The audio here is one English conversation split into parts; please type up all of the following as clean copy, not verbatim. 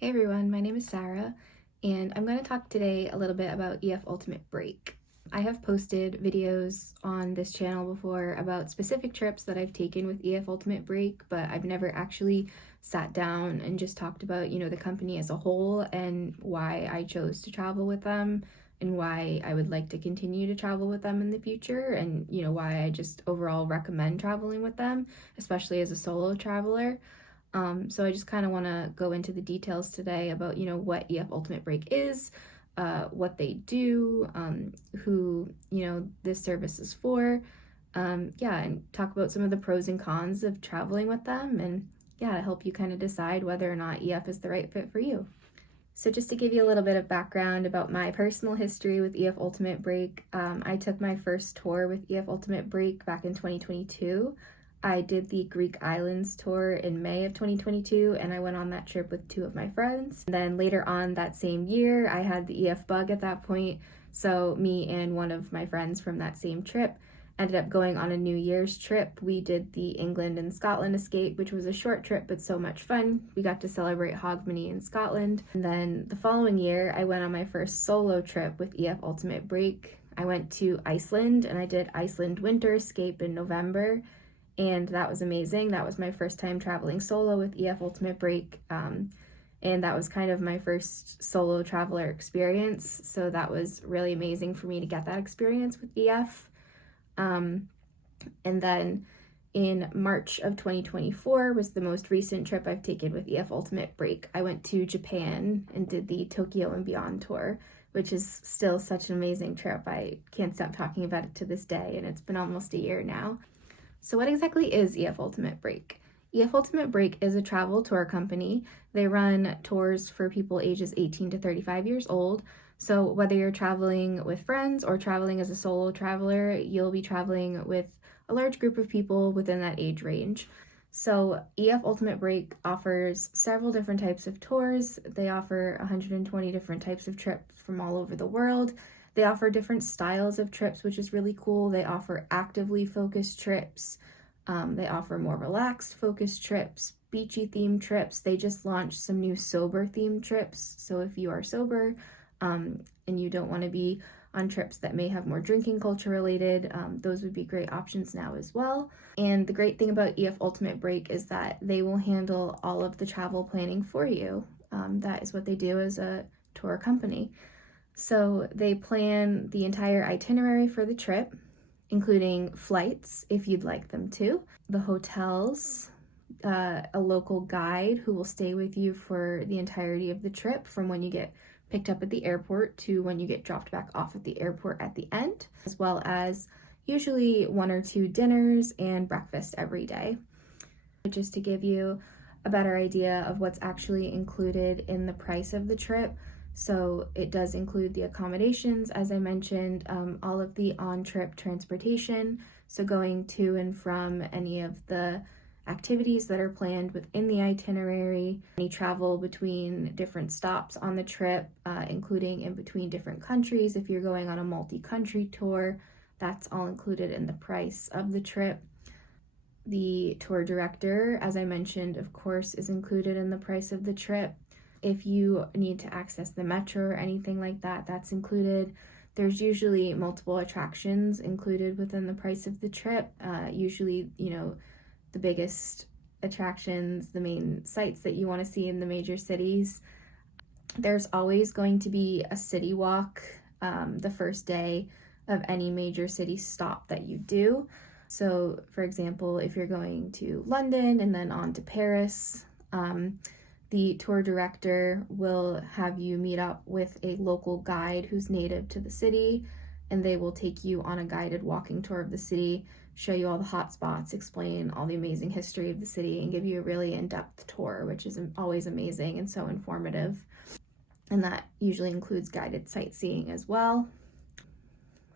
Hey everyone, my name is Sarah, and I'm going to talk today a little bit about EF Ultimate Break. I have posted videos on this channel before about specific trips that I've taken with EF Ultimate Break, but I've never actually sat down and just talked about, the company as a whole and why I chose to travel with them and why I would like to continue to travel with them in the future and, why I just overall recommend traveling with them, especially as a solo traveler. So I just kind of want to go into the details today about, what EF Ultimate Break is, what they do, who, this service is for, and talk about some of the pros and cons of traveling with them, and to help you kind of decide whether or not EF is the right fit for you. So just to give you a little bit of background about my personal history with EF Ultimate Break, I took my first tour with EF Ultimate Break back in 2022. I did the Greek Islands tour in May of 2022, and I went on that trip with two of my friends. And then later on that same year, I had the EF bug at that point, so me and one of my friends from that same trip ended up going on a New Year's trip. We did the England and Scotland escape, which was a short trip but so much fun. We got to celebrate Hogmanay in Scotland. And then the following year, I went on my first solo trip with EF Ultimate Break. I went to Iceland and I did Iceland Winter Escape in November, and that was amazing. That was my first time traveling solo with EF Ultimate Break, and that was kind of my first solo traveler experience, so that was really amazing for me to get that experience with EF. And then in March of 2024 was the most recent trip I've taken with EF Ultimate Break. I went to Japan and did the Tokyo and Beyond tour, which is still such an amazing trip. I can't stop talking about it to this day, and it's been almost a year now. So what exactly is EF Ultimate Break? EF Ultimate Break is a travel tour company. They run tours for people ages 18 to 35 years old. So whether you're traveling with friends or traveling as a solo traveler, you'll be traveling with a large group of people within that age range. So EF Ultimate Break offers several different types of tours. They offer 120 different types of trips from all over the world. They offer different styles of trips, which is really cool. They offer actively focused trips. They offer more relaxed focused trips, beachy themed trips. They just launched some new sober themed trips. So if you are sober and you don't want to be on trips that may have more drinking culture related, those would be great options now as well. And the great thing about EF Ultimate Break is that they will handle all of the travel planning for you. That is what they do as a tour company. So they plan the entire itinerary for the trip, including flights if you'd like them to, the hotels, a local guide who will stay with you for the entirety of the trip from when you get picked up at the airport to when you get dropped back off at the airport at the end, as well as usually 1 or 2 dinners and breakfast every day. Just to give you a better idea of what's actually included in the price of the trip. So it does include the accommodations, as I mentioned, all of the on-trip transportation, so going to and from any of the activities that are planned within the itinerary, any travel between different stops on the trip, including in between different countries. If you're going on a multi-country tour, that's all included in the price of the trip. The tour director, as I mentioned, of course, is included in the price of the trip. If you need to access the metro or anything like that, that's included. There's usually multiple attractions included within the price of the trip. Usually, the biggest attractions, the main sites that you want to see in the major cities. There's always going to be a city walk the first day of any major city stop that you do. So, for example, if you're going to London and then on to Paris, the tour director will have you meet up with a local guide who's native to the city, and they will take you on a guided walking tour of the city, show you all the hot spots, explain all the amazing history of the city, and give you a really in-depth tour, which is always amazing and so informative. And that usually includes guided sightseeing as well.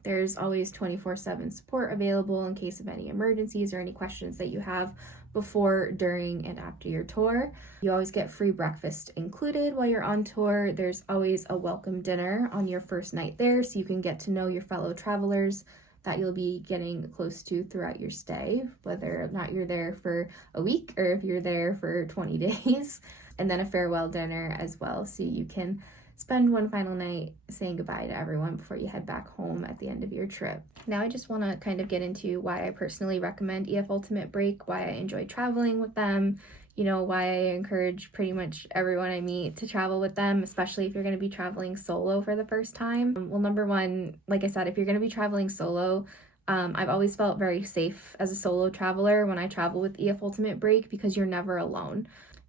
There's always 24/7 support available in case of any emergencies or any questions that you have before, during, and after your tour. You always get free breakfast included while you're on tour. There's always a welcome dinner on your first night there, so you can get to know your fellow travelers that you'll be getting close to throughout your stay, whether or not you're there for a week or if you're there for 20 days. and then a farewell dinner as well, so you can spend one final night saying goodbye to everyone before you head back home at the end of your trip. Now I just want to kind of get into why I personally recommend EF Ultimate Break, why I enjoy traveling with them, why I encourage pretty much everyone I meet to travel with them, especially if you're going to be traveling solo for the first time. Well, number one, like I said, if you're going to be traveling solo, I've always felt very safe as a solo traveler when I travel with EF Ultimate Break because you're never alone.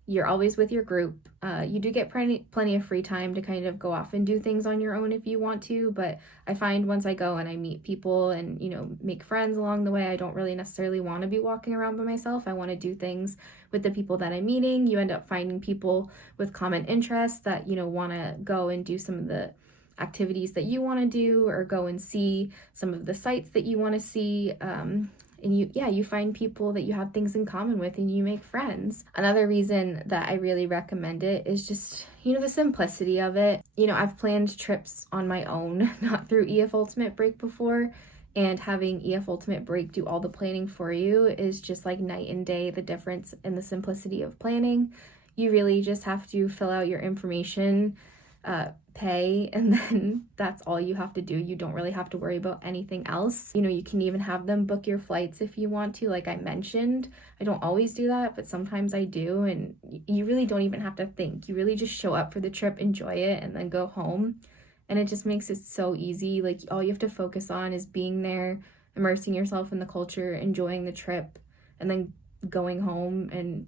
You're always with your group. You do get plenty of free time to kind of go off and do things on your own if you want to, but I find once I go and I meet people and, make friends along the way, I don't really necessarily want to be walking around by myself. I want to do things with the people that I'm meeting. You end up finding people with common interests that, want to go and do some of the activities that you want to do or go and see some of the sites that you want to see. And you find people that you have things in common with and you make friends. Another reason that I really recommend it is just, the simplicity of it. I've planned trips on my own, not through EF Ultimate Break before, and having EF Ultimate Break do all the planning for you is just like night and day, the difference in the simplicity of planning. You really just have to fill out your information, pay, and then that's all you have to do. You don't really have to worry about anything else. You can even have them book your flights if you want to, like I mentioned. I don't always do that, but sometimes I do, and you really don't even have to think. You really just show up for the trip, enjoy it, and then go home. And it just makes it so easy. Like, all you have to focus on is being there, immersing yourself in the culture, enjoying the trip, and then going home and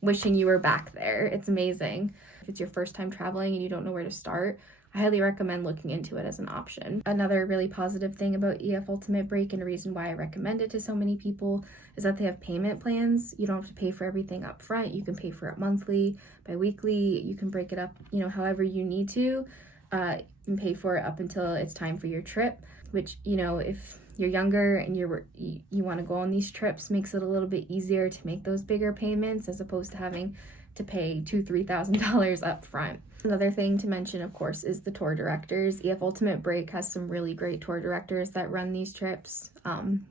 wishing you were back there. It's amazing. If it's your first time traveling and you don't know where to start, I highly recommend looking into it as an option. Another really positive thing about EF Ultimate Break, and a reason why I recommend it to so many people, is that they have payment plans. You don't have to pay for everything up front. You can pay for it monthly, bi-weekly. You can break it up, however you need to. You can pay for it up until it's time for your trip, which, if you're younger and you want to go on these trips, makes it a little bit easier to make those bigger payments as opposed to having to pay $2,000-$3,000 up front. Another thing to mention, of course, is the tour directors. EF Ultimate Break has some really great tour directors that run these trips.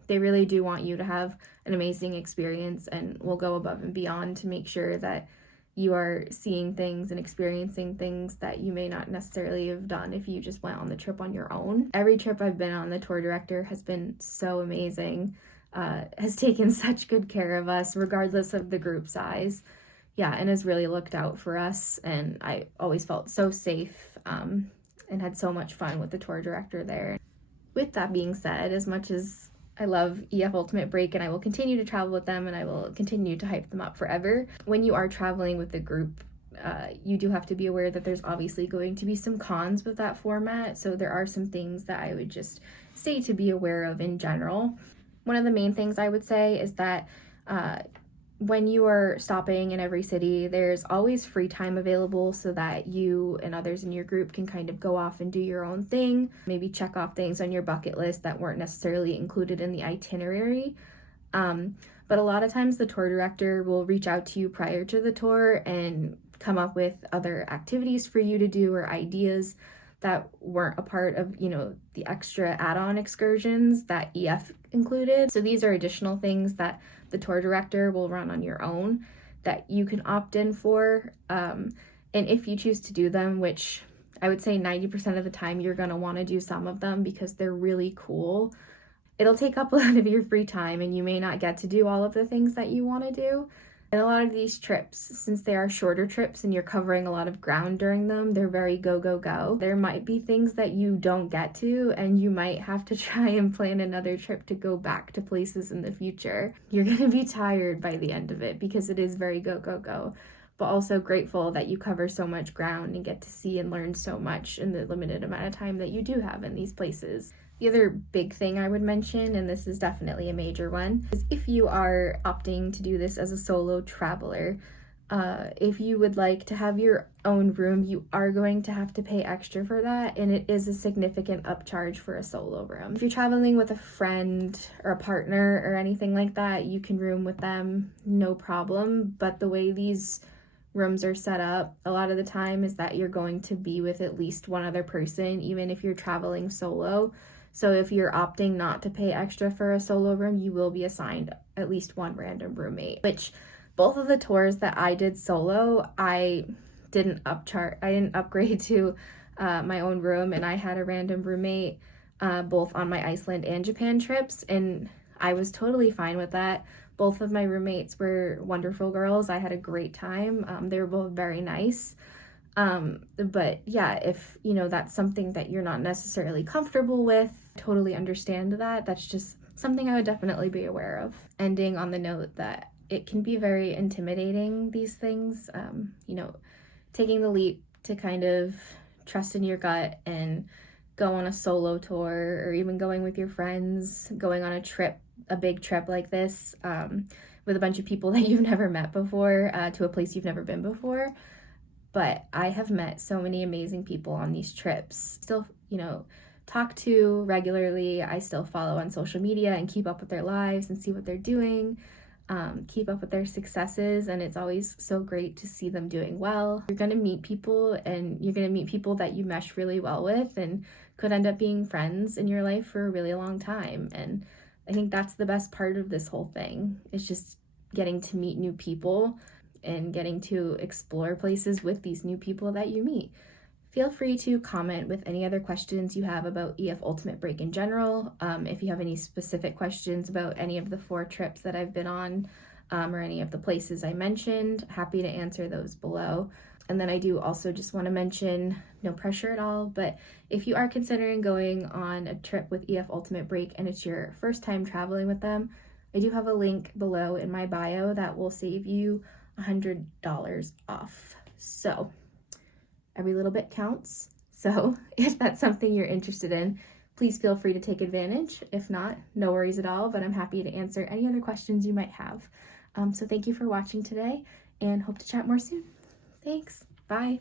They really do want you to have an amazing experience and will go above and beyond to make sure that you are seeing things and experiencing things that you may not necessarily have done if you just went on the trip on your own. Every trip I've been on, the tour director has been so amazing, has taken such good care of us regardless of the group size. Yeah, and has really looked out for us, and I always felt so safe and had so much fun with the tour director there. With that being said, as much as I love EF Ultimate Break and I will continue to travel with them and I will continue to hype them up forever, when you are traveling with a group, you do have to be aware that there's obviously going to be some cons with that format. So there are some things that I would just say to be aware of in general. One of the main things I would say is that when you are stopping in every city, there's always free time available so that you and others in your group can kind of go off and do your own thing. Maybe check off things on your bucket list that weren't necessarily included in the itinerary. But a lot of times the tour director will reach out to you prior to the tour and come up with other activities for you to do or ideas that weren't a part of, the extra add-on excursions that EF included. So these are additional things that the tour director will run on your own that you can opt in for. And if you choose to do them, which I would say 90% of the time you're going to want to do some of them because they're really cool, it'll take up a lot of your free time and you may not get to do all of the things that you want to do. And a lot of these trips, since they are shorter trips and you're covering a lot of ground during them, they're very go, go, go. There might be things that you don't get to, and you might have to try and plan another trip to go back to places in the future. You're going to be tired by the end of it because it is very go, go, go. But also grateful that you cover so much ground and get to see and learn so much in the limited amount of time that you do have in these places. The other big thing I would mention, and this is definitely a major one, is if you are opting to do this as a solo traveler, if you would like to have your own room, you are going to have to pay extra for that, and it is a significant upcharge for a solo room. If you're traveling with a friend or a partner or anything like that, you can room with them, no problem, but the way these rooms are set up a lot of the time is that you're going to be with at least one other person, even if you're traveling solo. So if you're opting not to pay extra for a solo room, you will be assigned at least one random roommate, which both of the tours that I did solo, I didn't upgrade to my own room, and I had a random roommate both on my Iceland and Japan trips, and I was totally fine with that. Both of my roommates were wonderful girls. I had a great time. They were both very nice. But yeah, if that's something that you're not necessarily comfortable with, totally understand that. That's just something I would definitely be aware of. Ending on the note that it can be very intimidating, these things, taking the leap to kind of trust in your gut and go on a solo tour, or even going with your friends, going on a big trip like this, with a bunch of people that you've never met before, to a place you've never been before. But I have met so many amazing people on these trips. Still, talk to regularly. I still follow on social media and keep up with their lives and see what they're doing, keep up with their successes, and it's always so great to see them doing well. You're going to meet people, and you're going to meet people that you mesh really well with and could end up being friends in your life for a really long time. And I think that's the best part of this whole thing. It's just getting to meet new people and getting to explore places with these new people that you meet. Feel free to comment with any other questions you have about EF Ultimate Break in general. If you have any specific questions about any of the 4 trips that I've been on, or any of the places I mentioned, happy to answer those below. And then I do also just want to mention, no pressure at all, but if you are considering going on a trip with EF Ultimate Break and it's your first time traveling with them, I do have a link below in my bio that will save you $100 off. So every little bit counts. So if that's something you're interested in, please feel free to take advantage. If not, no worries at all, but I'm happy to answer any other questions you might have. So thank you for watching today, and hope to chat more soon. Thanks. Bye.